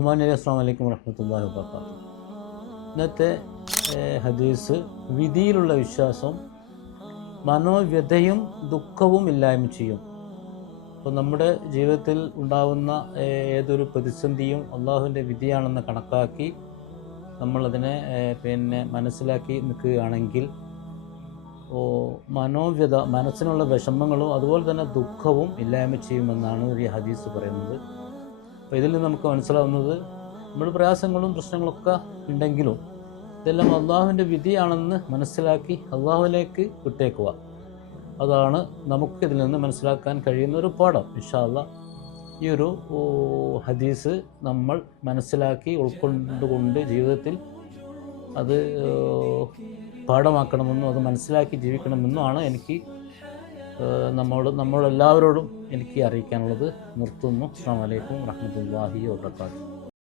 അസ്സലാമു അലൈക്കും വറഹ്മത്തുള്ളാഹി വബറകാതുഹു. ഇന്നത്തെ ഹദീസ് വിധിയിലുള്ള വിശ്വാസം മനോവ്യഥയും ദുഃഖവും ഇല്ലായ്മ ചെയ്യും. അപ്പോൾ നമ്മുടെ ജീവിതത്തിൽ ഉണ്ടാകുന്ന ഏതൊരു പ്രതിസന്ധിയും അള്ളാഹുവിൻ്റെ വിധിയാണെന്ന് കണക്കാക്കി നമ്മളതിനെ മനസ്സിലാക്കി നിൽക്കുകയാണെങ്കിൽ മനോവ്യത, മനസ്സിനുള്ള വിഷമങ്ങളും അതുപോലെ തന്നെ ദുഃഖവും ഇല്ലായ്മ ചെയ്യുമെന്നാണ് ഈ ഹദീസ് പറയുന്നത്. അപ്പോൾ ഇതിൽ നിന്ന് നമുക്ക് മനസ്സിലാവുന്നത് നമ്മുടെ പ്രയാസങ്ങളും പ്രശ്നങ്ങളൊക്കെ ഉണ്ടെങ്കിലും ഇതെല്ലാം അള്ളാഹുവിൻ്റെ വിധിയാണെന്ന് മനസ്സിലാക്കി അള്ളാഹുവിലേക്ക് വിട്ടേക്കുക. അതാണ് നമുക്കിതിൽ നിന്ന് മനസ്സിലാക്കാൻ കഴിയുന്ന ഒരു പാഠം. ഇൻഷാ അല്ലാഹ് ഈ ഒരു ഹദീസ് നമ്മൾ മനസ്സിലാക്കി ഉൾക്കൊണ്ടുകൊണ്ട് ജീവിതത്തിൽ അത് പാഠമാക്കണമെന്നും അത് മനസ്സിലാക്കി ജീവിക്കണമെന്നുമാണ് എനിക്ക് നമ്മളെല്ലാവരോടും എനിക്ക് അറിയിക്കാനുള്ളത്. നിർത്തുന്നു. അസ്സലാമു അലൈക്കും വറഹ്മത്തുള്ളാഹി വബറകാതുഹു.